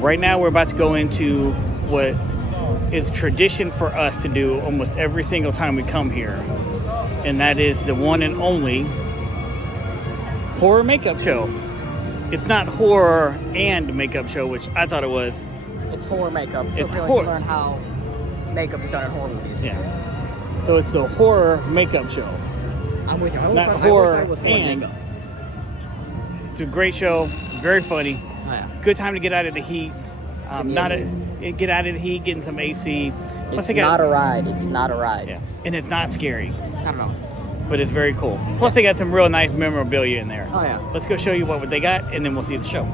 Right now, we're about to go into what is tradition for us to do almost every single time we come here, and that is the one and only horror makeup show. It's not horror and makeup show, which I thought it was. It's horror makeup, so It's if you want to learn how makeup is done in horror movies. Yeah. So it's the horror makeup show. I'm with you. Not I always horror thought it was horror and makeup. It's a great show, very funny. Oh, yeah. Good time to get out of the heat. Get out of the heat, getting some AC. Plus It's not a ride. It's not a ride. Yeah, and it's not scary, I don't know. but it's very cool. Plus they got some real nice memorabilia in there. Oh, yeah. Let's go show you what they got, and then we'll see the show.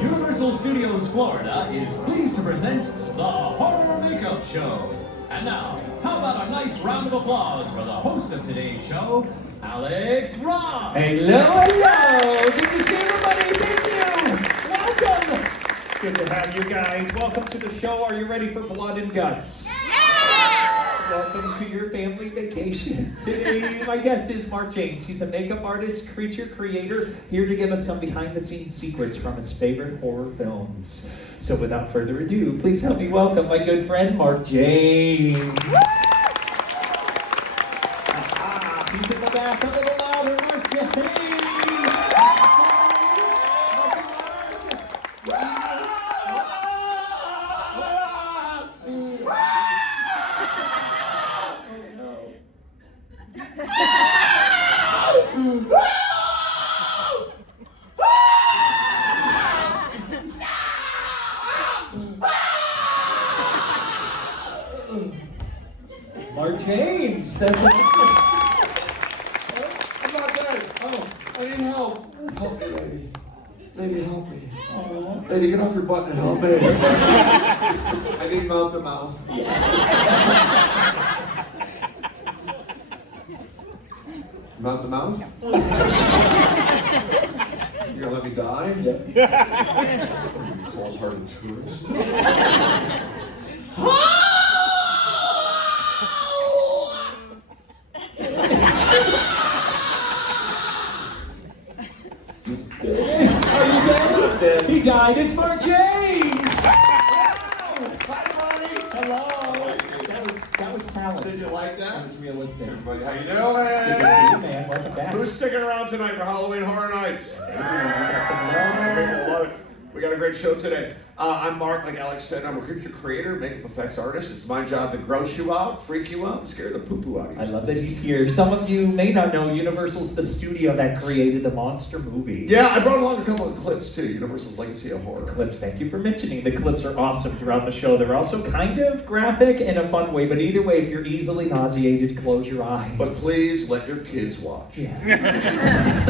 Universal Studios Florida is pleased to present the Horror Makeup Show. And now, how about a nice round of applause for the host of today's show, Alex Ross. Hello, hello. Good to see everybody. Thank you. Welcome. Good to have you guys. Welcome to the show. Are you ready for blood and guts? Welcome to your family vacation. Today, my guest is Mark James. He's a makeup artist, creature creator, here to give us some behind-the-scenes secrets from his favorite horror films. So without further ado, please help me welcome my good friend, Mark James. He's in the back, a little louder, Mark James. Mark James, that's what I'm not dead. Oh, I need help. Help me, lady. Lady, help me. Aww. Lady, get off your butt and help me. I need mouth to mouth. Mouth to mouth? You gonna let me die? Yeah. Cold-hearted tourist. Dead. He died. It's Mark James. Hi, buddy. Hello. That was talent. Did you like That that? was realistic. Everybody, how you Good to see you, doing? man. Welcome back. Who's sticking around tonight for Halloween Horror Nights? I love it. We got a great show today. I'm Mark, like Alex said. I'm a creature creator, makeup effects artist. It's my job to gross you out, freak you out, and scare the poo-poo out of you. I love that he's here. Some of you may not know Universal's the studio that created the monster movie. Yeah, I brought along a couple of clips too. Universal's Legacy of Horror. Clips, thank you for mentioning. The clips are awesome throughout the show. They're also kind of graphic in a fun way, but either way, if you're easily nauseated, close your eyes. But please let your kids watch. Yeah.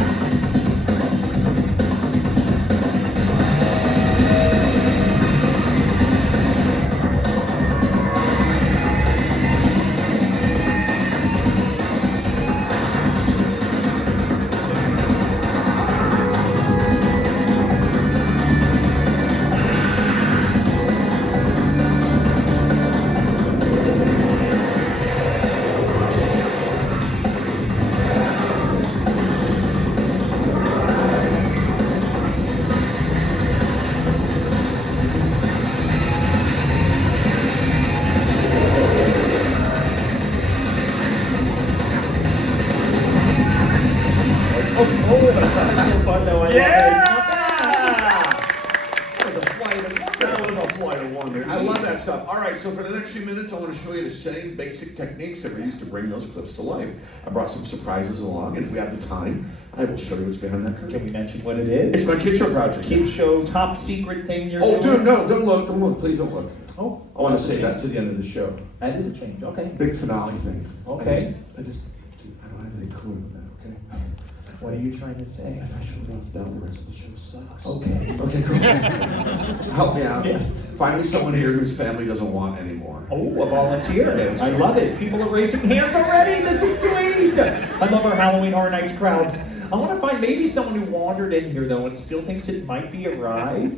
Oh, that's so fun though. I love it. That was a flight of wonder. I love that stuff. All right, so for the next few minutes, I want to show you the same basic techniques that we used to bring those clips to life. I brought some surprises along, and if we have the time, I will show you what's behind that curtain. Can we mention what it is? It's my kid show project. Kid show top secret thing you're Oh, doing? dude, no, don't look, please don't look. Oh, I want to say that to the end of the show. that is a change. Okay. Big finale thing. Okay. I just, dude, I don't have anything cooler than that, okay? What are you trying to say? If I show it off now, the rest of the show sucks. Okay. Okay, cool. Help me out. Yes. Find me someone here whose family doesn't want anymore. Oh, a volunteer. Yeah, that's I great. love it. People are raising hands already. This is sweet. I love our Halloween Horror Nights crowds. I want to find maybe someone who wandered in here though and still thinks it might be a ride.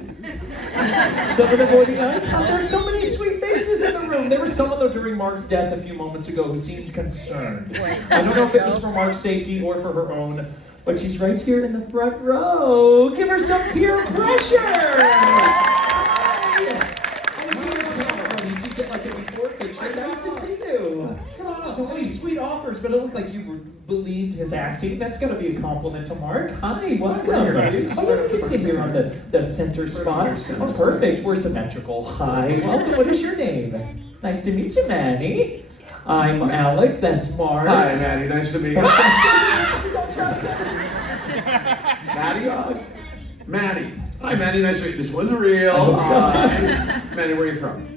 Someone avoiding us. Oh, there's so many sweet faces in the room. There was someone though during Mark's death a few moments ago who seemed concerned. I don't know if it was for Mark's safety or for her own, but she's right here in the front row. Give her some peer pressure. Get like a before picture. Nice to see you. So many sweet offers, but it looked like you believed his acting. That's got to be a compliment to Mark. Hi, welcome. Oh, yeah, you can stay here on the center spot. Oh, perfect. We're symmetrical. Hi, welcome. What is your name? Nice to meet you, Manny. I'm Alex. That's Mark. Hi, Maddie. Nice to meet you. Don't trust him. Maddie? Maddie. Hi, Maddie. Nice to meet you. This one's real. Hi. Maddie, where are you from?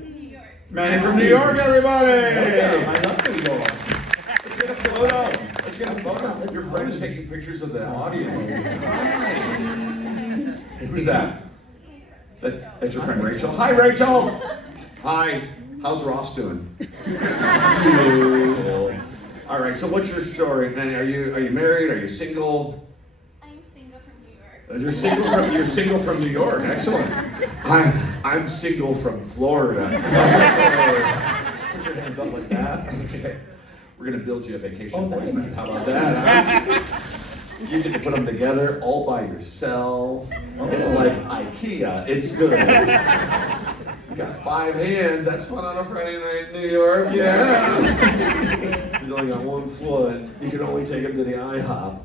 Maddie from New York, everybody! I love New York. Let's get a photo. Let's get a photo. Your friend is taking pictures of the audience. Hi. Who's that? That's your friend Rachel. Hi, Rachel. Hi. How's Ross doing? All right. So, what's your story? And are you married? Are you single? I'm single from New York. You're single from New York. Excellent. I'm single from Florida. Put your hands up like that. Okay. We're gonna build you a vacation boyfriend. Nice. How about that? Huh? You get to put them together all by yourself. It's like IKEA. It's good. You got 5 hands. That's fun on a Friday night in New York. Yeah. He's only got 1 foot. You can only take him to the IHOP.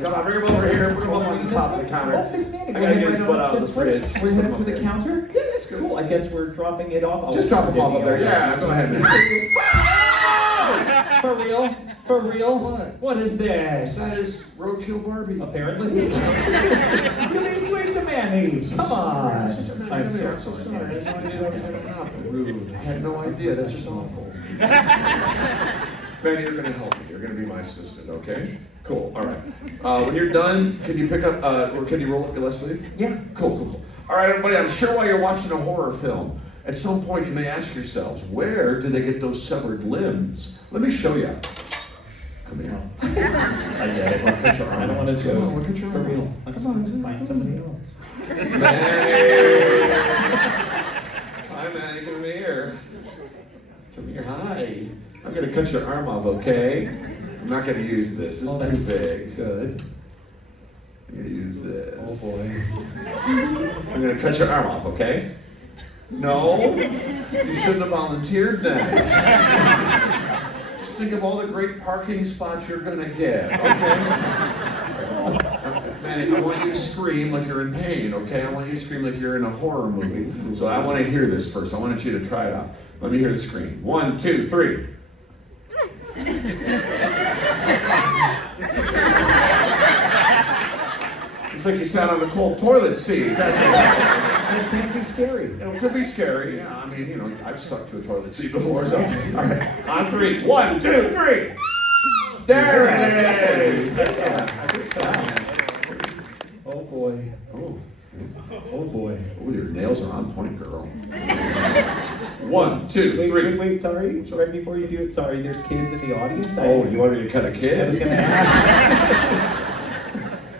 Come on, bring him over here. Put him up on the top of the counter. Oh, Miss Manny, I gotta get his butt out of the fridge. We're heading to the counter? Yeah, that's good. Cool. I guess we're dropping it off. Just drop him off up there. Yeah, go ahead, man. For real? For real? What? What is this? That is Roadkill Barbie. Apparently. You're being sweet to Manny. Come on. I'm so sorry. I had no idea that was going to happen. Rude. I had no idea. That's just awful. Manny, you're going to help me. You're going to be my assistant, okay? Cool. All right. When you're done, can you pick up, or can you roll up your left sleeve? Yeah. Cool. All right, everybody, I'm sure while you're watching a horror film, at some point you may ask yourselves, where did they get those severed limbs? Let me show you. Come here. I get it. I don't want to joke. Come on, look at your For arm. real. Come on. Find somebody else. Manny! Hi, Manny, come here. Come here, hi. I'm gonna cut your arm off, okay? I'm not gonna use this. This is too big. Good. I'm gonna use this. Oh boy. I'm gonna cut your arm off, okay? No? You shouldn't have volunteered then. Just think of all the great parking spots you're gonna get, okay? Manny, I want you to scream like you're in pain, okay? I want you to scream like you're in a horror movie. So I want to hear this first. I want you to try it out. Let me hear the scream. 1, 2, 3. It's like you sat on a cold toilet seat. That's And it can't be scary. it could be scary. Yeah, I mean, you know, I've stuck to a toilet seat before, so. All right, on 3. 1, 2, 3. There it is. Excellent. Oh boy. Oh. Oh boy. Oh, your nails are on point, girl. 1, 2, 3. Wait, sorry. Right before you do it, sorry, there's kids in the audience. Oh, you want me to cut a I was kid? gonna ask.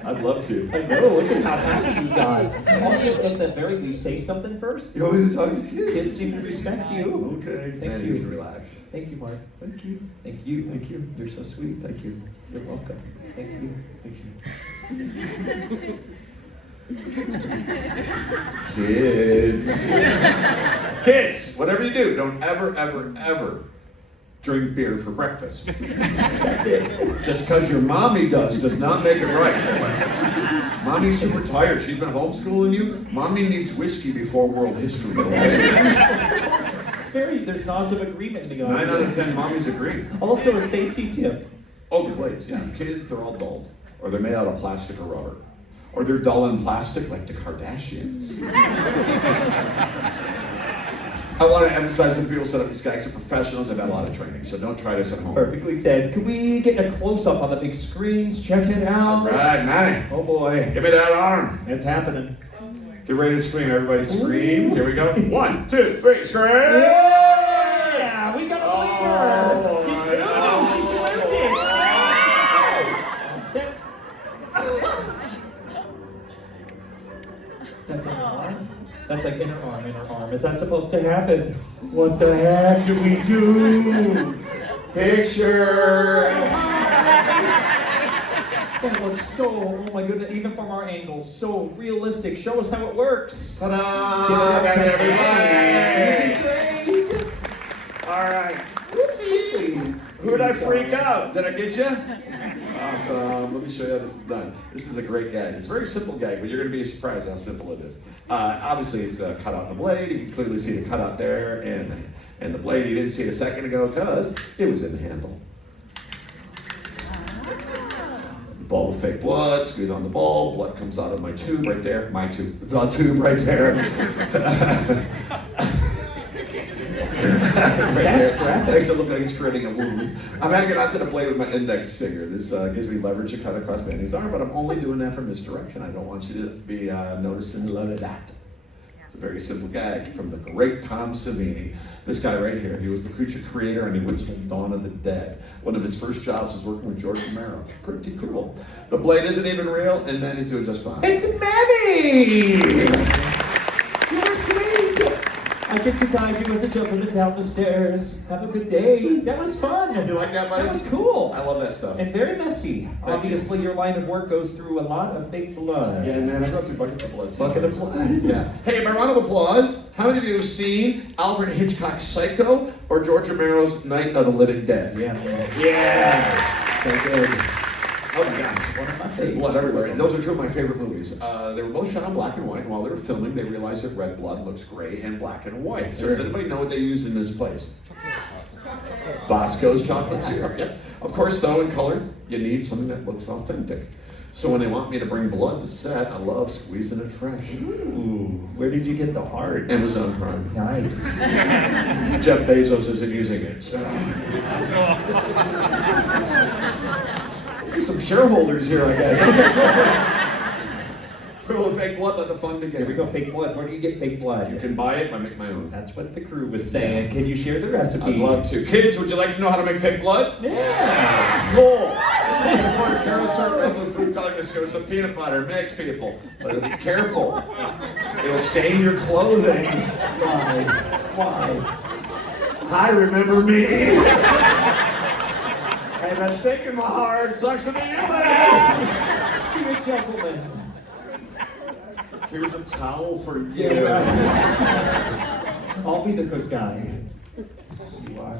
I'd love to. I know, look at how happy you got. Also, at the very least, say something first. You want me to talk to kids? Kids seem to respect you. Okay. Thank Man, you. you can relax. Thank you, Mark. Thank you. Thank you. Thank you. You're so sweet. Thank you. You're welcome. Thank you. Thank you. Kids. Kids, whatever you do, don't ever drink beer for breakfast. Just because your mommy does not make it right. Mommy's super tired. She's been homeschooling you. Mommy needs whiskey before world history. There's nods of agreement in the 9 audience. out of 10 mommies agree. Also a safety tip. Oh, the blades, yeah. Kids, they're all dulled. Or they're made out of plastic or rubber. Or they're dull in plastic like the Kardashians. I want to emphasize that people set up these guys are professionals. They've had a lot of training, so don't try this at home. Perfectly said. Can we get a close-up on the big screens? Check it out. All right, Manny. Oh boy. Give me that arm. It's happening. Get ready to scream. Everybody scream. Here we go. 1, 2, 3, scream. Yeah! We got a Oh, bleeper! no. She slammed it! That's inner arm? That's like inner arm, inner arm. Is that supposed to happen? What the heck do we do? Picture. That looks so, oh my goodness, even from our angle, so realistic. Show us how it works. Ta-da! Give it up to everybody. Looking great. All right. Whoopsie. Who'd I freak out? Did I get you? Awesome. Let me show you how this is done. This is a great gag. It's a very simple gag, but you're going to be surprised how simple it is. Obviously, it's cut out in the blade. You can clearly see the cutout there, and the blade you didn't see it a second ago because it was in the handle. The ball of fake blood, squeeze on the ball, blood comes out of my tube right there. My tube. The tube right there. That's graphic. Makes it look like it's creating a wound. I'm hanging out to the blade with my index finger. This gives me leverage to cut across Manny's arm, but I'm only doing that for misdirection. I don't want you to be noticing a lot of that. It's a very simple gag from the great Tom Savini. This guy right here, he was the creature creator and he went to Dawn of the Dead. One of his first jobs was working with George Romero. Pretty cool. The blade isn't even real and Manny's doing just fine. It's Manny! You're sweet! I get to guide you as a gentleman down the stairs. Have a good day. That was fun. You like that, buddy? That was cool. I love that stuff. And very messy. Thank Obviously, your line of work goes through a lot of fake blood. Yeah, man, I go through buckets of blood. Bucket of blood. Yeah. Hey, my round of applause. How many of you have seen Alfred Hitchcock's Psycho or George Romero's Night of the Living Dead? Yeah. Yeah. So good. Oh my gosh. One of my favorites. Blood everywhere. And those are two of my favorite movies. They were both shot in black and white, and while they were filming, they realized that red blood looks gray and black and white. So does anybody know what they use in this place? Bosco's chocolate syrup. Yeah. Of course, though, in color, you need something that looks authentic. So when they want me to bring blood to set, I love squeezing it fresh. Ooh, where did you get the heart? Amazon Prime. Nice. Jeff Bezos isn't using it. So. There's some shareholders here, I guess. Okay. Fill with fake blood, let the fun begin. Here we go, fake blood. Where do you get fake blood? You can buy it, I make my own. That's what the crew was saying. Can you share the recipe? I'd love to. Kids, would you like to know how to make fake blood? Yeah. Cool. Carol syrup with fruit coloring to go some peanut butter. Mix, people. But be careful. It'll stain your clothing. Why? Hi, remember me? Hey, that stake in my heart sucks in the feeling. Be a gentleman. Here's a towel for you. I'll be the good guy. You are.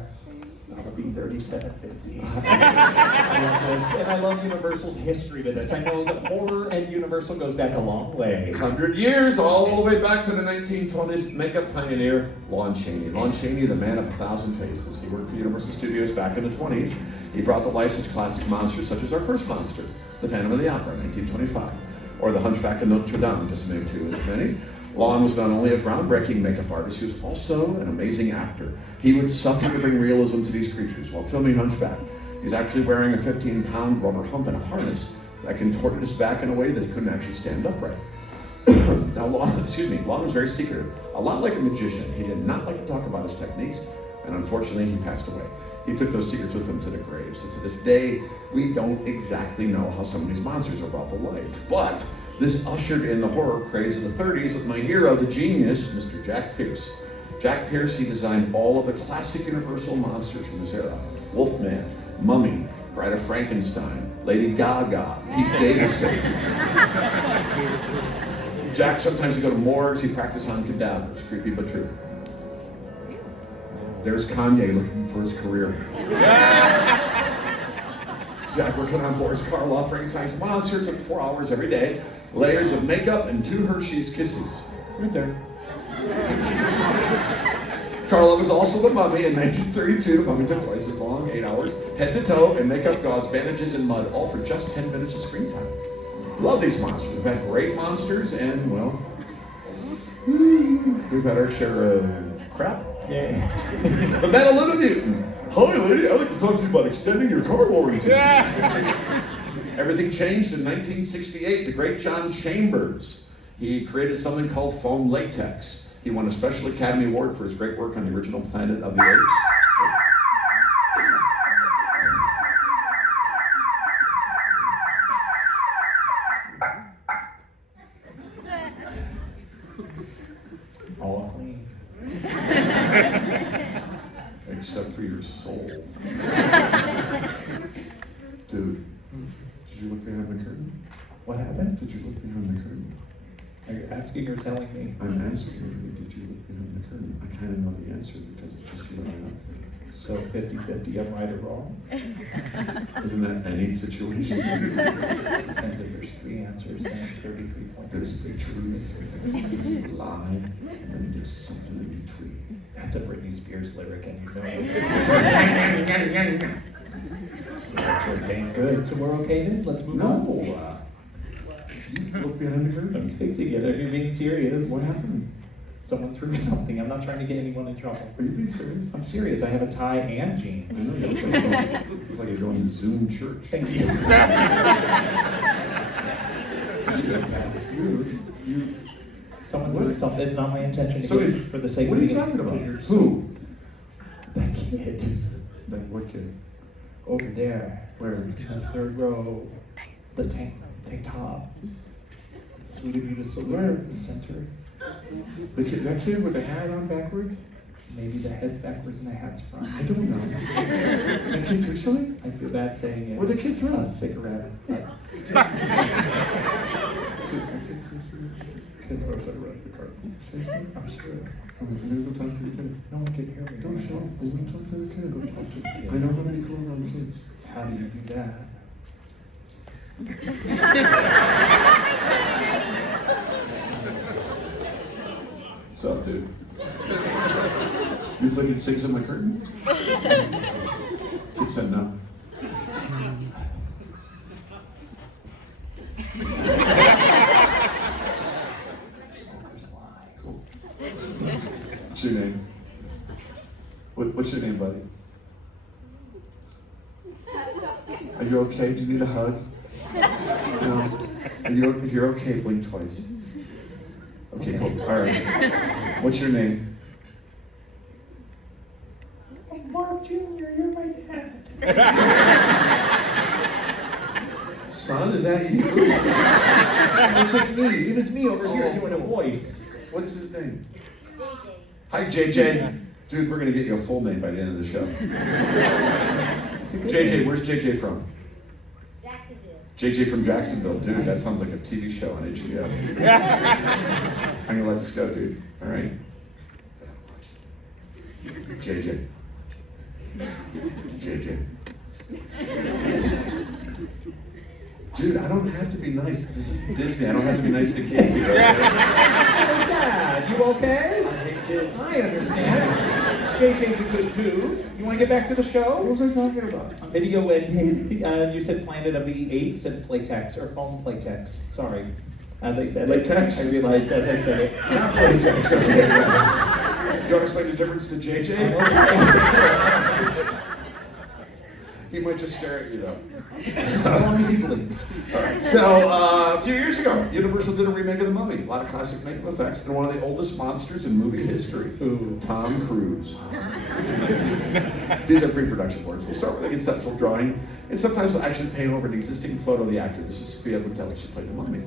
I'll be 3750. I love this, and I love Universal's history to this. I know that horror and Universal goes back a long way. 100 years, all the way back to the 1920s. Makeup pioneer Lon Chaney. Lon Chaney, the man of 1,000 faces. He worked for Universal Studios back in the 20s. He brought to life such classic monsters such as our first monster, the Phantom of the Opera, 1925. Or the Hunchback of Notre Dame, just to name two as many. Lon was not only a groundbreaking makeup artist, he was also an amazing actor. He would suffer to bring realism to these creatures. While filming Hunchback, he's actually wearing a 15-pound rubber hump and a harness that contorted his back in a way that he couldn't actually stand upright. Now, Lon was very secretive. A lot like a magician, he did not like to talk about his techniques, and unfortunately, he passed away. He took those secrets with him to the grave. So to this day, we don't exactly know how some of these monsters are brought to life. But this ushered in the horror craze of the 30s with my hero, the genius, Mr. Jack Pierce. Jack Pierce, he designed all of the classic Universal monsters from this era. Wolfman, Mummy, Bride of Frankenstein, Lady Gaga, Pete Davidson. Jack sometimes would go to morgues, he'd practice on cadavers, creepy but true. There's Kanye looking for his career. Jack working on Boris Karloff for Science Monster took 4 hours every day, layers of makeup, and 2 Hershey's Kisses. Right there. Karloff was also the Mummy in 1932. The Mummy took twice as long, 8 hours, head to toe, and makeup, gauze, bandages, and mud, all for just 10 minutes of screen time. Love these monsters. We've had great monsters, and, well, we've had our share of crap. Yeah. The Metal Little Mutant. Hi, lady. I'd like to talk to you about extending your car warranty. Everything changed in 1968. The great John Chambers. He created something called foam latex. He won a Special Academy Award for his great work on the original Planet of the Apes. All clean. Except for your soul. Dude, did you look behind the curtain? What happened? Did you look behind the curtain? Are you asking or telling me? I'm asking you, did you look behind the curtain? I kind of know the answer because it's just you and I. So 50-50, I'm right or wrong? Isn't that any situation? Depends if there's 3 answers, then it's 33 points. There's the truth, there's the lie, and then there's something in between. That's a Britney Spears lyric, and you know it. That's really dang good. So we're okay then? Let's move on. No. You look behind the I'm curtain. fixing it. Are you being serious? What happened? Someone threw something. I'm not trying to get anyone in trouble. Are you being serious? I'm serious. I have a tie and I jeans. know you look like you're going to Zoom church. Thank you. You. Someone threw something. It's not my intention to So get is- for the sake What of are you being- talking about? because you're so- Who? That kid. That what kid? Over there. Where? In the 3rd row. The tank top. It's sweet of you to salute Where? the center. The kid, that kid with the hat on backwards? Maybe the head's backwards and the hat's front. I don't know. That kid threw something? I feel bad saying it. What did the kid throw? A cigarette. Kid throws it around the car. Seriously? I'm sure. I'm gonna go talk to the kid. No one can hear me. Don't show up. Go talk to the kid. Go talk to the kid. I know how to be cool around kids. How do you do that? What's up, dude? You flicking 6 on my curtain? Kid said no. Cool. What's your name? What's your name, buddy? Are you okay? Do you need a hug? No. If you're okay, blink twice. Okay, cool. All right. What's your name? Mark Jr., you're my dad. Son, is that you? It's just me. It was me over here Oh, doing a cool. voice. What's his name? JJ. Hi, JJ. Dude, we're gonna get you a full name by the end of the show. JJ, where's JJ from? Jacksonville. JJ from Jacksonville. Dude, that sounds like a TV show on HBO. I'm gonna let this go, dude. All right? JJ. JJ. Dude, I don't have to be nice. This is Disney. I don't have to be nice to kids either. Dad, you okay? I hate kids. I understand. JJ's a good dude. You want to get back to the What show? was I talking about? Video ended. You said Planet of the Apes and Playtex, or foam Playtex. Sorry. As I said Latex? it. I realized as I said it. Not Playtex, okay. Do you want to explain the difference to JJ? He might just stare at you though. As long as he blinks. Alright, so a few years ago, Universal did a remake of The Mummy. A lot of classic makeup effects, and one of the oldest monsters in movie history. Ooh. Tom Cruise. These are pre-production words. We'll start with a conceptual drawing, and sometimes we'll actually paint over an existing photo of the actor. This is Sophia Boutella. She played The Mummy.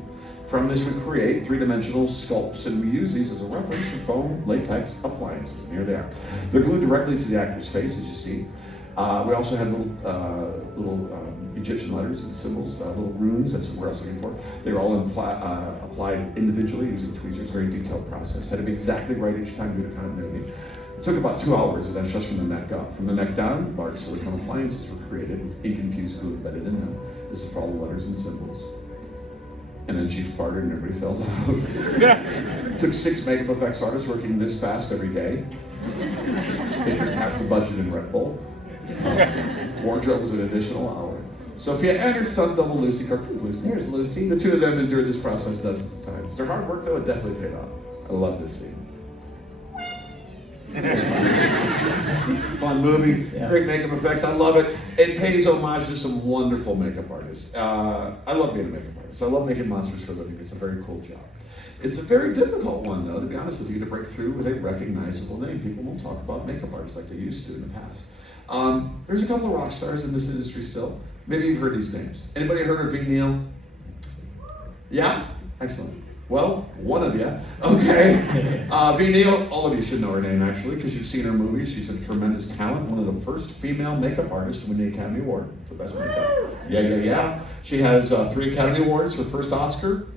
From this, we create three-dimensional sculpts, and we use these as a reference for foam latex appliances. And here they are. They're glued directly to the actor's face, as you see. We also had little Egyptian letters and symbols, little runes, that's what we're also looking for. They were all applied individually using tweezers, very detailed process. Had to be exactly right each time due to continuity. It took about 2 hours, and that's just from the neck up. From the neck down, large silicone appliances were created with ink-infused glue embedded in them. This is for all the letters and symbols. And then she farted and everybody fell down. It took 6 makeup effects artists working this fast every day. Taking half the budget in Red Bull. Wardrobe was an additional hour. Sophia and her stunt double Lucy, cartoon Lucy. There's Lucy. The two of them endured this process dozens of times. Their hard work, though, it definitely paid off. I love this scene. Fun movie, Yeah. great makeup effects. I love it. It pays homage to some wonderful makeup artists. I love being a makeup artist. I love making monsters for a living. It's a very cool job. It's a very difficult one, though, to be honest with you, to break through with a recognizable name. People don't talk about makeup artists like they used to in the past. There's a couple of rock stars in this industry still. Maybe you've heard these names. Anybody heard of V. Neil? Yeah? Excellent. Well, one of you. Okay. V. Neil, all of you should know her name actually, because you've seen her movies. She's a tremendous talent, one of the first female makeup artists to win the Academy Award for Best Makeup. Yeah. She has 3 Academy Awards. Her first Oscar,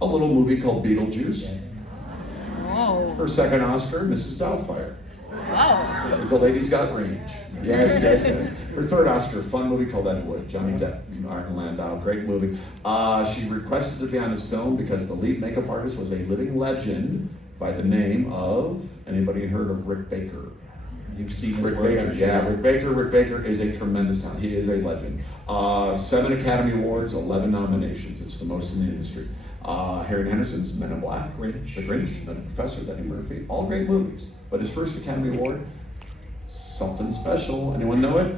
a little movie called Beetlejuice. Whoa. Her second Oscar, Mrs. Doubtfire. Wow. The Lady's Got Range. Yes. Her third Oscar, a fun movie called Ed Wood. Johnny Depp, Martin Landau, great movie. She requested to be on this film because the lead makeup artist was a living legend by the name of, anybody heard of Rick Baker? You've seen his Rick work. Baker, yeah, Rick Baker is a tremendous talent. He is a legend. 7 Academy Awards, 11 nominations. It's the most in the industry. Harry Henderson's Men in Black, Grinch. The Grinch, Nutty Professor, Eddie Murphy, all great movies. But his first Academy Award, something special. Anyone know it?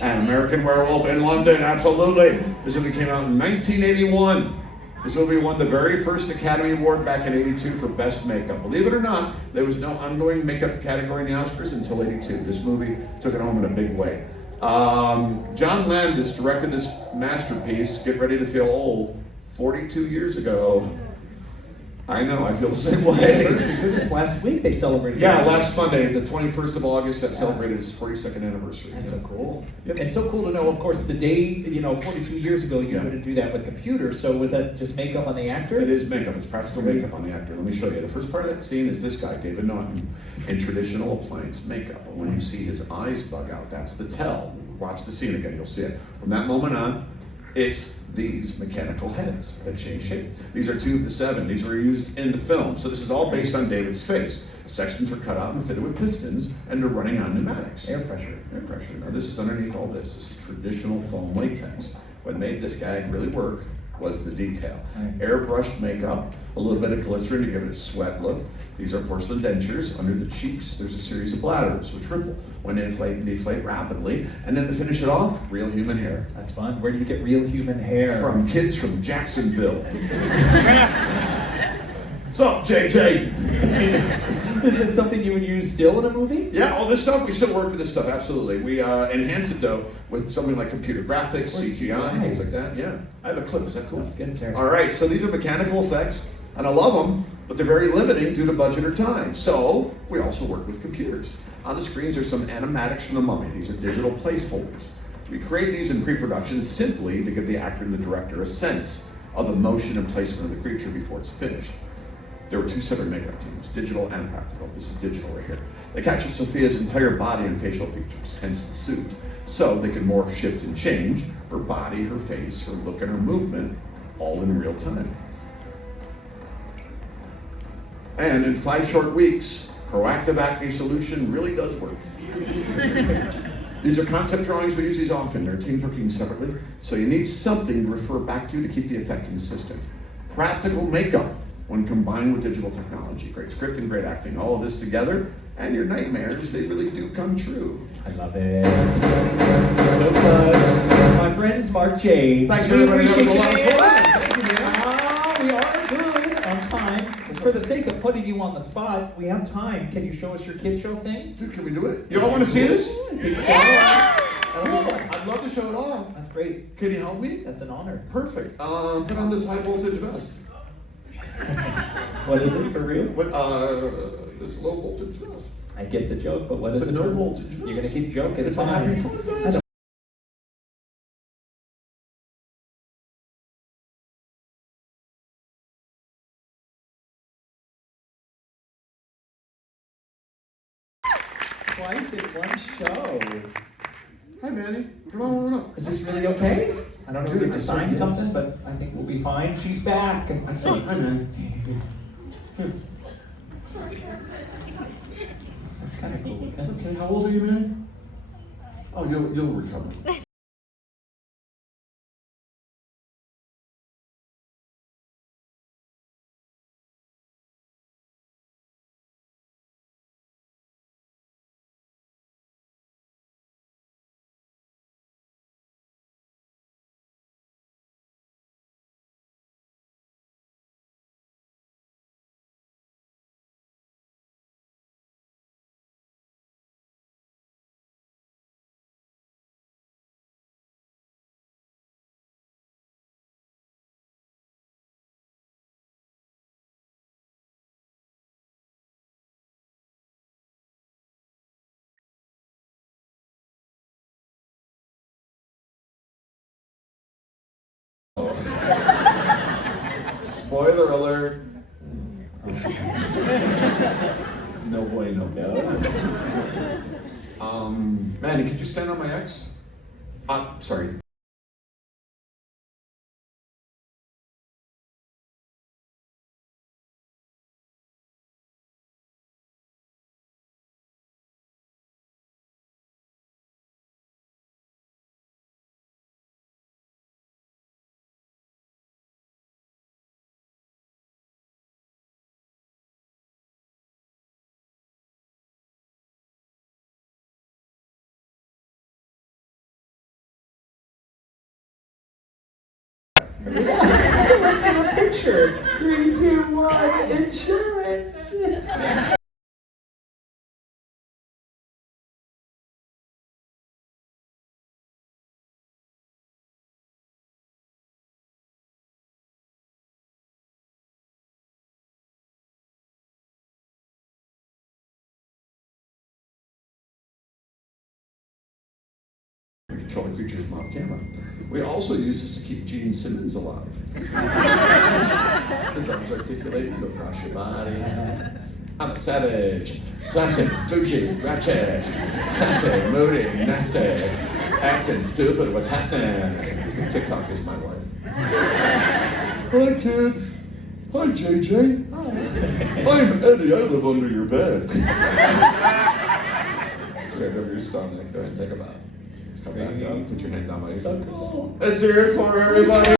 An American Werewolf in London, absolutely. This movie came out in 1981. This movie won the very first Academy Award back in '82 for Best Makeup. Believe it or not, there was no ongoing makeup category in the Oscars until '82. This movie took it home in a big way. John Landis directed this masterpiece, Get Ready to Feel Old, 42 years ago. I know, I feel the same way. Goodness, last week they celebrated. Yeah, last Monday, the 21st of August, that celebrated its 42nd anniversary. That's so cool. Yep. And so cool to know, of course, the day, 42 years ago, you Yeah. couldn't do that with computers. So was that just makeup on the actor? It is makeup. It's practical makeup on the actor. Let me show you. The first part of that scene is this guy, David Naughton, in traditional appliance makeup. And when you see his eyes bug out, that's the tell. Watch the scene again. You'll see it. From that moment on, it's these mechanical heads that change shape. These are 2 of the 7. These were used in the film. So this is all based on David's face. Sections were cut out and fitted with pistons, and they're running on pneumatics. Air pressure. Air pressure. Now this is underneath all this. This is traditional foam latex. What made this guy really work was the detail. Right. Airbrushed makeup, a little bit of glycerin to give it a sweat look. These are porcelain dentures. Under the cheeks, there's a series of bladders which ripple when they inflate and deflate rapidly. And then to finish it off, real human hair. That's fun. Where do you get real human hair? From kids from Jacksonville. So, JJ. Is this something you would use still in a movie? Yeah, all this stuff, we still work with this stuff, absolutely. We enhance it though with something like computer graphics, CGI, things like that. Yeah, I have a clip, is that cool? Sounds good, sir. All right, so these are mechanical effects, and I love them, but they're very limiting due to budget or time. So we also work with computers. On the screens are some animatics from The Mummy. These are digital placeholders. We create these in pre-production simply to give the actor and the director a sense of the motion and placement of the creature before it's finished. There were 2 separate makeup teams, digital and practical. This is digital right here. They captured Sophia's entire body and facial features, hence the suit, so they could morph, shift, and change her body, her face, her look, and her movement, all in real time. And in 5 short weeks, Proactive Acne Solution really does work. These are concept drawings. We use these often. There are teams working separately, so you need something to refer back to keep the effect consistent. Practical makeup, when combined with digital technology. Great script and great acting. All of this together, and your nightmares, they really do come true. I love it. So fun. My friends, Mark J. Thanks, We everybody. That was appreciate a lot of you. fun. Thank you, man. We are good on time. For the sake of putting you on the spot, we have time. Can you show us your kid show thing? Dude, can we do it? You all want to see this? Yeah. I'd love to show it off. That's great. Can you help me? That's an honor. Perfect. Put on this high voltage vest. What is it for real? What, this low voltage vest. I get the joke, but what It's is a it? no for? voltage vest. You're gonna keep joking. It's a happy fun, guys. twice in one show. Hi, Manny. Come on. Is this really okay? I don't know if we have to sign something, but I think we'll be fine. She's back. I said, hi, man. That's kind of cool. It's okay. How old are you, man? Oh, you'll recover. Spoiler alert. No way, no. Manny, could you stand on my X? Sorry. Let's get a picture. 3, 2, 1, insurance. Controlling creatures from off camera. We also use this to keep Gene Simmons alive. His arms articulated, you go across your body. I'm a savage, classic, bougie, ratchet, sassy, moody, nasty, acting stupid, what's happening? TikTok is my life. Hi kids. Hi JJ. I'm Eddie, I live under your bed. Grab over your stomach, go ahead and take a bow. Come back up, put your hand down my waist. Let's hear it for everybody.